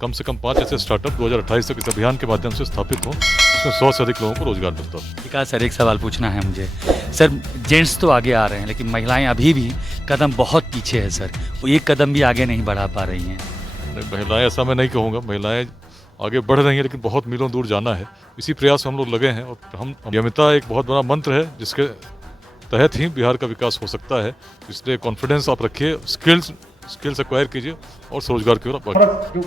कम से कम 5 ऐसे स्टार्टअप 2028 तक इस अभियान के माध्यम से स्थापित हों, जिसमें 100 से अधिक लोगों को रोजगार मिलता हो। विकास सर, एक सवाल पूछना है मुझे। सर, जेंट्स तो आगे आ रहे हैं लेकिन महिलाएं अभी भी कदम बहुत पीछे है सर, वो एक कदम भी आगे नहीं बढ़ा पा रही हैं। नहीं, महिलाएं ऐसा मैं नहीं कहूँगा, महिलाएं आगे बढ़ रही हैं लेकिन बहुत मीलों दूर जाना है। इसी प्रयास में हम लोग लगे हैं और हम नियमितता एक बहुत बड़ा मंत्र है जिसके तहत ही बिहार का विकास हो सकता है। इसलिए कॉन्फिडेंस आप रखिए, स्किल्स एक्वायर कीजिए और स्वरोजगार की ओर जो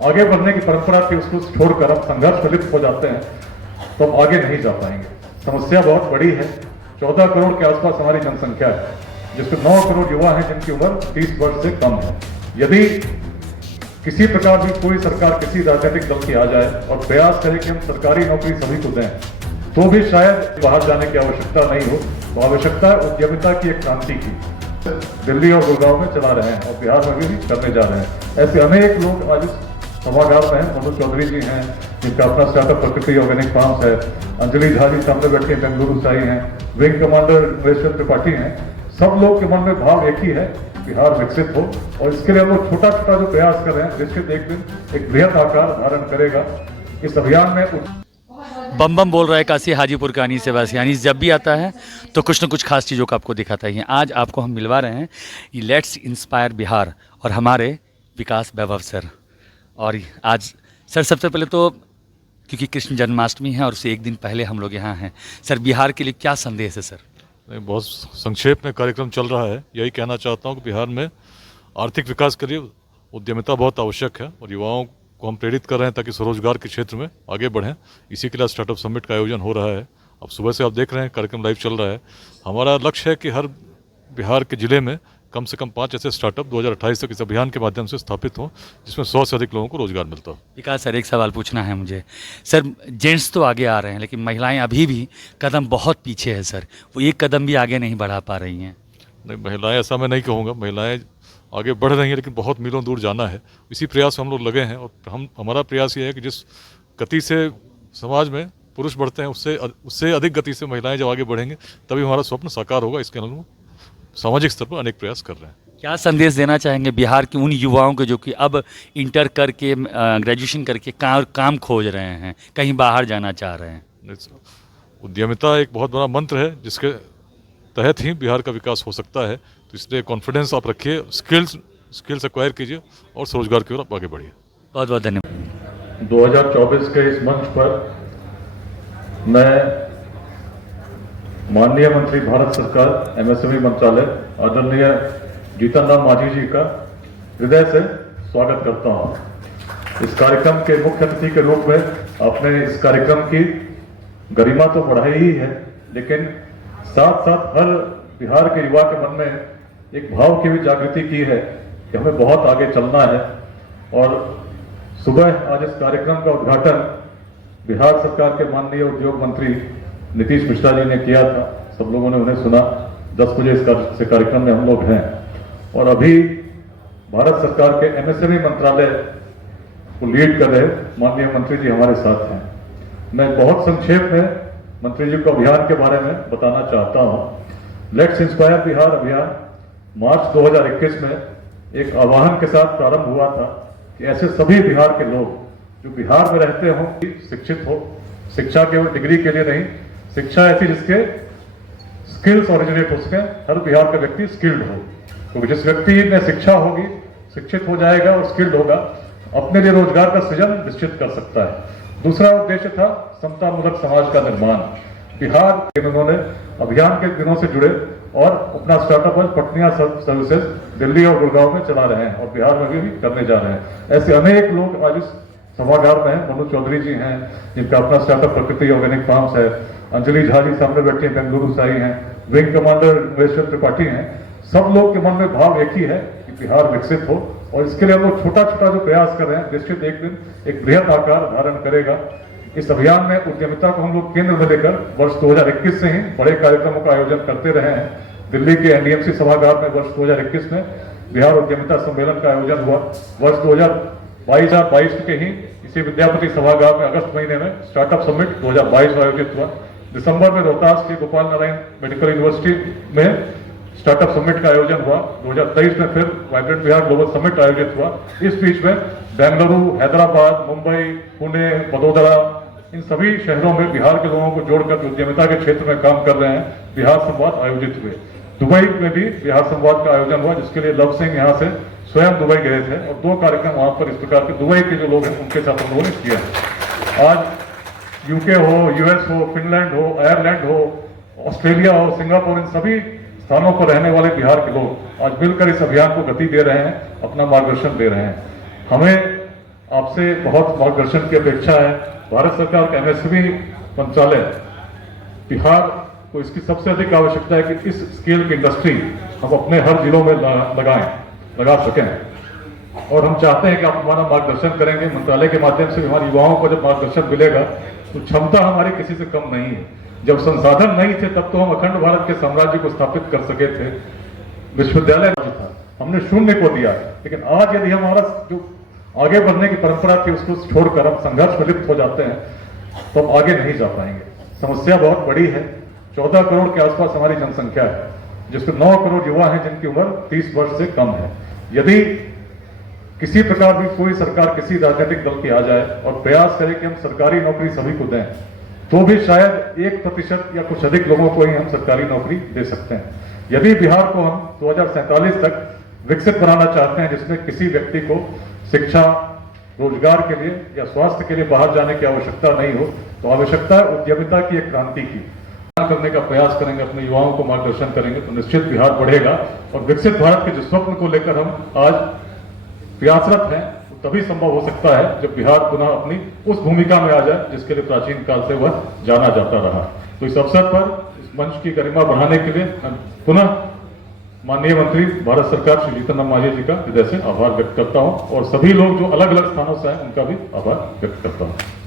आगे बढ़ने की परंपरा थी उसको छोड़कर अब संघर्ष में लिप्त हो जाते हैं तो हम आगे नहीं जा पाएंगे। समस्या बहुत बड़ी है। 14 करोड़ के आसपास हमारी जनसंख्या है, जिसमें 9 करोड़ युवा हैं जिनकी उम्र 30 वर्ष से कम है। यदि किसी प्रकार भी कोई सरकार किसी राजनीतिक दल की आ जाए और प्रयास करे कि हम सरकारी नौकरी सभी को दें, तो भी शायद बाहर जाने की आवश्यकता नहीं हो। तो आवश्यकता है उद्यमिता की एक क्रांति की। दिल्ली और गुड़गांव में चला रहे हैं और बिहार में भी करने जा रहे हैं। ऐसे अनेक लोग आज इस सभागार में हैं। मनोज चौधरी जी हैं जिनका अपना स्टार्टअप प्रकृति ऑर्गेनिक फार्म्स है। अंजलि झा जी सामने बैठे बेंगलुरु से आई हैं। विंग कमांडर नरेश्वर त्रिपाठी हैं। सब लोग के मन में भाव एक ही है, बिहार विकसित हो, और इसके लिए हम लोग छोटा छोटा जो प्रयास कर रहे हैं निश्चित एक दिन एक बृहद आकार धारण करेगा। इस अभियान में बम बम बोल रहा है काशी हाजीपुर का अनीस अब्बासी। अनीस जब भी आता है तो कुछ न कुछ खास चीज़ों को आपको दिखाता ही है। आज आपको हम मिलवा रहे हैं ये लेट्स इंस्पायर बिहार और हमारे विकास वैभव सर। और आज सर, सबसे पहले तो क्योंकि कृष्ण जन्माष्टमी है और उससे एक दिन पहले हम लोग यहाँ हैं, सर बिहार के लिए क्या संदेश है सर? बहुत संक्षेप में कार्यक्रम चल रहा है। यही कहना चाहता हूँ कि बिहार में आर्थिक विकास के लिए उद्यमिता बहुत आवश्यक है और युवाओं को हम प्रेरित कर रहे हैं ताकि स्वरोजगार के क्षेत्र में आगे बढ़ें। इसी के लिए स्टार्टअप समिट का आयोजन हो रहा है। अब सुबह से आप देख रहे हैं कार्यक्रम लाइव चल रहा है। हमारा लक्ष्य है कि हर बिहार के जिले में कम से कम 5 ऐसे स्टार्टअप 2028 तक इस अभियान के माध्यम से स्थापित हों, जिसमें 100 से अधिक लोगों को रोजगार मिलता हो। विकास सर, एक सवाल पूछना है मुझे। सर, जेंट्स तो आगे आ रहे हैं लेकिन महिलाएं अभी भी कदम बहुत पीछे है सर, वो एक कदम भी आगे नहीं बढ़ा पा रही हैं। नहीं, महिलाएं ऐसा मैं नहीं कहूँगा, महिलाएं आगे बढ़ रही हैं लेकिन बहुत मीलों दूर जाना है। इसी प्रयास में हम लोग लगे हैं और हमारा प्रयास ये है कि जिस गति से समाज में पुरुष बढ़ते हैं उससे अधिक गति से महिलाएं जब आगे बढ़ेंगे तभी हमारा स्वप्न साकार होगा। इसके अनुरूप सामाजिक स्तर पर अनेक प्रयास कर रहे हैं। क्या संदेश देना चाहेंगे बिहार के उन युवाओं को जो कि अब इंटर करके ग्रेजुएशन करके काम खोज रहे हैं, कहीं बाहर जाना चाह रहे हैं? उद्यमिता एक बहुत बड़ा मंत्र है जिसके तहत ही बिहार का विकास हो सकता है। तो इसलिए कॉन्फिडेंस आप रखिए, स्किल्स एक्वायर कीजिए और स्वरोजगार की ओर आगे बढ़िए। बहुत बहुत धन्यवाद। 2024 के इस मंच पर मैं माननीय मंत्री भारत सरकार एमएसएमई मंत्रालय आदरणीय जीतन राम मांझी जी का हृदय से स्वागत करता हूं। इस कार्यक्रम के मुख्य अतिथि के रूप में आपने इस कार्यक्रम की गरिमा तो बढ़ाई ही है, लेकिन साथ साथ हर बिहार के युवा के मन में एक भाव की भी जागृति की है कि हमें बहुत आगे चलना है। और सुबह आज इस कार्यक्रम का उद्घाटन बिहार सरकार के माननीय उद्योग मंत्री नीतीश मिश्रा जी ने किया था। सब लोगों ने उन्हें सुना। 10 बजे इस कार्यक्रम में हम लोग हैं और अभी भारत सरकार के एमएसएमई मंत्रालय को लीड कर रहे माननीय मंत्री जी हमारे साथ हैं। मैं बहुत संक्षेप में मंत्री जी को अभियान के बारे में बताना चाहता हूं। लेट्स इंस्पायर बिहार अभियान मार्च 2021 में एक आह्वान के साथ प्रारंभ हुआ था कि ऐसे सभी बिहार के लोग जो बिहार में रहते हों शिक्षित हो। शिक्षा केवल डिग्री के लिए नहीं, शिक्षा ऐसी जिसके स्किल्स ओरिजिनेट हो सके। हर बिहार का व्यक्ति स्किल्ड हो, तो जिस व्यक्ति में शिक्षा होगी, शिक्षित हो जाएगा और स्किल्ड होगा, अपने लिए रोजगार का सृजन निश्चित कर सकता है। दूसरा उद्देश्य था समतामूलक समाज का निर्माण। बिहार के उन्होंने अभियान के दिनों से जुड़े और अपना स्टार्टअप पटनिया सर्विसेज दिल्ली और गुड़गांव में चला रहे हैं और बिहार में भी करने जा रहे हैं। ऐसे अनेक लोग आज इस सभागार में हैं। मनोज चौधरी जी हैं जिनका अपना स्टार्टअप प्रकृति ऑर्गेनिक फार्म्स है। अंजलि झा जी सामने बैठे बेंगलुरु से आई हैं। विंग कमांडर नरेश्वर त्रिपाठी हैं। सब लोग के मन में भाव एक ही है कि बिहार विकसित हो, और इसके लिए हम लोग छोटा छोटा जो प्रयास कर रहे हैं निश्चित एक दिन एक बृहद आकार धारण करेगा। इस अभियान में उद्यमिता को हम लोग केंद्र में लेकर वर्ष 2021 से ही बड़े कार्यक्रमों का आयोजन करते रहे हैं। दिल्ली के एनडीएमसी सभागार में वर्ष 2021 में बिहार उद्यमिता सम्मेलन का आयोजन हुआ। वर्ष 2022 के ही इसी विद्यापति सभागार में अगस्त महीने में स्टार्टअप समिट 2022 आयोजित हुआ। दिसंबर में रोहतास के गोपाल नारायण मेडिकल यूनिवर्सिटी में स्टार्टअप समिट का आयोजन हुआ, 2023 में फिर वाइब्रेंट बिहार ग्लोबल समिट आयोजित हुआ। इस बीच में बेंगलुरु, हैदराबाद, मुंबई, पुणे, वडोदरा, इन सभी शहरों में बिहार के लोगों को जोड़कर जो उद्यमिता के क्षेत्र में काम कर रहे हैं, बिहार संवाद आयोजित हुए। दुबई में भी बिहार संवाद का आयोजन हुआ, जिसके लिए लव सिंह यहाँ से स्वयं दुबई गए थे और 2 कार्यक्रम वहां पर इस प्रकार के दुबई के जो लोग हैं उनके साथ हम लोगों ने किया है। आज यूके हो, यूएस हो, फिनलैंड हो, आयरलैंड हो, ऑस्ट्रेलिया हो, सिंगापुर, इन सभी स्थानों पर रहने वाले बिहार के लोग आज मिलकर इस अभियान को गति दे रहे हैं, अपना मार्गदर्शन दे रहे हैं। हमें आपसे बहुत मार्गदर्शन की अपेक्षा है। भारत सरकार का एमएसएमई मंत्रालय बिहार को इसकी सबसे अधिक आवश्यकता है कि इस स्केल की इंडस्ट्री हम अपने हर जिलों में लगा सकें और हम चाहते हैं कि आप हमारा मार्गदर्शन करेंगे। मंत्रालय के माध्यम से हमारे युवाओं को जब मार्गदर्शन मिलेगा तो क्षमता हमारी किसी से कम नहीं है। जब संसाधन नहीं थे तब तो हम अखंड भारत के साम्राज्य को स्थापित कर सके थे, विश्वविद्यालय था, हमने शून्य को दिया। लेकिन आज यदि हमारा जो आगे बढ़ने की परंपरा थी उसको छोड़कर हम संघर्ष में लिप्त हो जाते हैं तो हम आगे नहीं जा पाएंगे। समस्या बहुत बड़ी है। 14 करोड़ के आसपास हमारी जनसंख्या है, जिसमें 9 करोड़ युवा हैं जिनकी उम्र 30 वर्ष से कम है। यदि किसी प्रकार भी कोई सरकार किसी राजनीतिक दल की आ जाए और प्रयास करे कि हम सरकारी नौकरी सभी को दें, तो भी शायद 1% या कुछ अधिक लोगों को ही हम सरकारी नौकरी दे सकते हैं। यदि बिहार को हम 2047 तक विकसित बनाना चाहते हैं, जिसमें किसी व्यक्ति को शिक्षा, रोजगार के लिए या स्वास्थ्य के लिए बाहर जाने की आवश्यकता नहीं हो, तो आवश्यकता है उद्यमिता की, एक क्रांति की करने का प्रयास करेंगे, अपने युवाओं को मार्गदर्शन करेंगे तो निश्चित बिहार बढ़ेगा। और विकसित भारत के जिस स्वप्न को लेकर हम आज प्रयासरत हैं, तो तभी संभव हो सकता है जब बिहार पुनः अपनी उस भूमिका में आ जाए जिसके लिए प्राचीन काल से वह जाना जाता रहा। तो इस अवसर पर इस मंच की गरिमा बढ़ाने के लिए पुनः माननीय मंत्री भारत सरकार श्री जीतन राम मांझी जी का हृदय से आभार व्यक्त करता हूं और सभी लोग जो अलग अलग स्थानों से आए उनका भी आभार व्यक्त करता हूं।